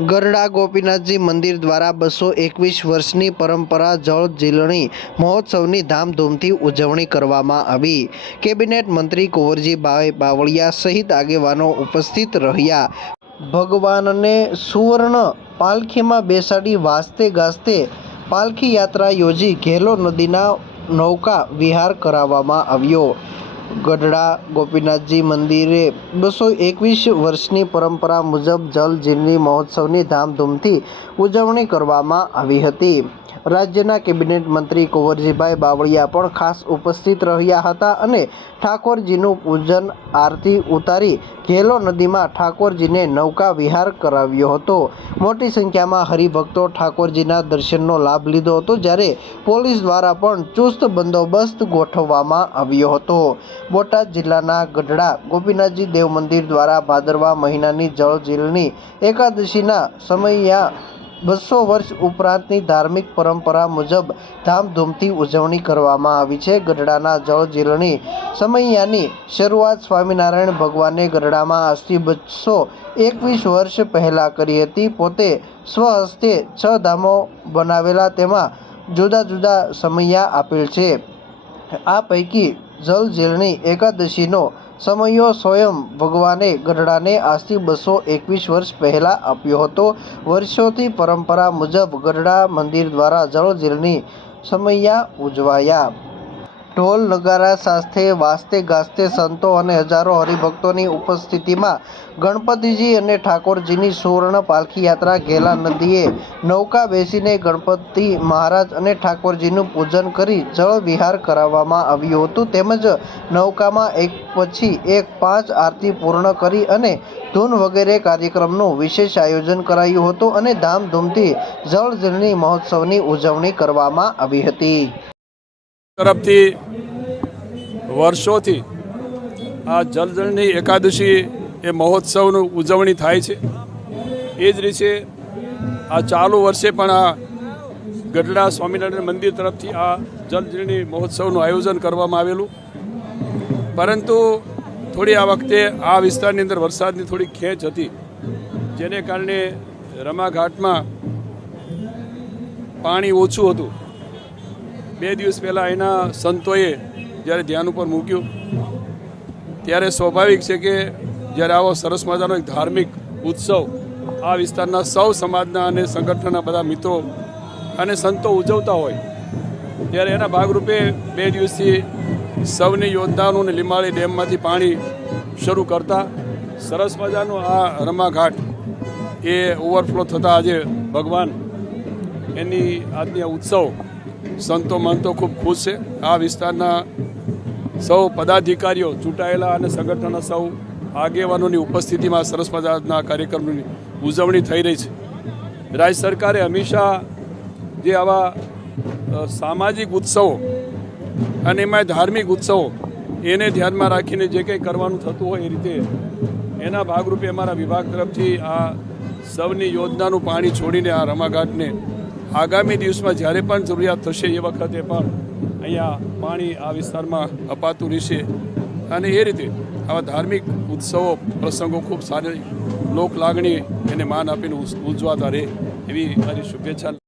ગરડા ગોપીનાથજી મંદિર દ્વારા બસો એકવીસ વર્ષની પરંપરા જળ ઝીલણી મહોત્સવની ધામધૂમથી ઉજવણી કરવામાં આવી. કેબિનેટ મંત્રી કુંવરજીભાઈ બાવળિયા સહિત આગેવાનો ઉપસ્થિત રહ્યા. ભગવાનને સુવર્ણ પાલખીમાં બેસાડી વાસ્તે ગાસ્તે પાલખી યાત્રા યોજી ઘેલો નદીના નૌકા વિહાર કરાવવામાં આવ્યો. ગઢડા, ગોપીનાથજી મંદિરે બસો એકવીસ વર્ષની પરંપરા મુજબ જલ જીવની મહોત્સવની ધામધૂમથી ઉજવણી કરવામાં આવી હતી. રાજ્યના કેબિનેટ મંત્રી કુંવરજીભાઈ બાવળિયા પણ ખાસ ઉપસ્થિત રહ્યા હતા અને ઠાકોરજીનું પૂજન, આરતી ઉતારી ઘેલો નદીમાં ઠાકોરજીને નૌકા વિહાર કરાવ્યો હતો. મોટી સંખ્યામાં હરિભક્તો ઠાકોરજીના દર્શનનો લાભ લીધો હતો, જ્યારે પોલીસ દ્વારા પણ ચુસ્ત બંદોબસ્ત ગોઠવવામાં આવ્યો હતો. બોટાદ જિલ્લાના ગઢડા ગોપીનાથજી દેવ મંદિર દ્વારા ભાદરવા મહિનાની જળ જીલની એકાદશીના સમયયા બસો વર્ષ ઉપરાંતની ધાર્મિક પરંપરા મુજબ ધામધૂમથી ઉજવણી કરવામાં આવી છે. ગઢડાના જળ જીલણી સમૈયાની શરૂઆત સ્વામિનારાયણ ભગવાને ગઢડામાં આજથી બસો એકવીસ વર્ષ પહેલાં કરી હતી. પોતે સ્વહસ્તે છ ધામો બનાવેલા તેમાં જુદા જુદા સમૈયા આપેલ છે. આ પૈકી જલ ઝીલણી એકાદશીનો સમયો સ્વયં ભગવાને ગઢડાને આજથી બસો એકવીસ વર્ષ પહેલાં આપ્યો હતો. વર્ષોથી પરંપરા મુજબ ગઢડા મંદિર દ્વારા જળ ઝીલણી સમૈયા ઉજવાયા. ઢોલ નગારા સાથે વાસ્તે ગાસ્તે સંતો અને હજારો હરિભક્તોની ઉપસ્થિતિમાં ગણપતિજી અને ઠાકોરજીની સુવર્ણ પાલખી યાત્રા ઘેલા નદીએ નૌકા બેસીને ગણપતિ મહારાજ અને ઠાકોરજીનું પૂજન કરી જળ વિહાર કરાવવામાં આવ્યું હતું. તેમજ નૌકામાં એક પછી એક પાંચ આરતી પૂર્ણ કરી અને ધૂન વગેરે કાર્યક્રમનું વિશેષ આયોજન કરાયું હતું અને ધામધૂમથી જળ જીલણી મહોત્સવની ઉજવણી કરવામાં આવી હતી. તરફથી વર્ષોથી આ જલજળની એકાદશી એ મહોત્સવનું ઉજવણી થાય છે. એ જ રીતે આ ચાલુ વર્ષે પણ આ ગઢડા સ્વામિનારાયણ મંદિર તરફથી આ જલજળની મહોત્સવનું આયોજન કરવામાં આવેલું. પરંતુ થોડી આ વખતે આ વિસ્તારની અંદર વરસાદની થોડી ખેંચ હતી, જેને કારણે રમાઘાટમાં પાણી ઓછું હતું. બે દિવસ પહેલાં એના સંતોએ જ્યારે ધ્યાન ઉપર મૂક્યું, ત્યારે સ્વાભાવિક છે કે જ્યારે આવો સરસ મજાનો એક ધાર્મિક ઉત્સવ આ વિસ્તારના સૌ સમાજના અને સંગઠનના બધા મિત્રો અને સંતો ઉજવતા હોય, ત્યારે એના ભાગરૂપે બે દિવસથી સૌની યોદ્ધાનું અને લીમાળી ડેમમાંથી પાણી શરૂ કરતા સરસ મજાનું આ રમાઘાટ એ ઓવરફ્લો થતાં આજે ભગવાન એની આજની ઉત્સવ સંતો મંતો ખૂબ ખુશ છે. આ વિસ્તારના સૌ પદાધિકારીઓ ચૂંટાયેલા અને સંગઠનના સૌ આગેવાનોની ઉપસ્થિતિમાં સરસ મજાના કાર્યક્રમની ઉજવણી થઈ રહી છે. રાજ્ય સરકારે હંમેશા જે આવા સામાજિક ઉત્સવો અને એમાં ધાર્મિક ઉત્સવો એને ધ્યાનમાં રાખીને જે કંઈ કરવાનું થતું હોય એ રીતે એના ભાગરૂપે અમારા વિભાગ તરફથી આ સૌની યોજનાનું પાણી છોડીને આ રમાઘાટને આગામી દિવસમાં જ્યારે પણ જરૂરિયાત થશે એ વખતે પણ અહીંયા પાણી આ વિસ્તારમાં અપાતું રહેશે. અને એ રીતે આવા ધાર્મિક ઉત્સવો, પ્રસંગો ખૂબ સારી લોક લાગણી એને માન આપીને ઉજવાતા રહે એવી મારી શુભેચ્છા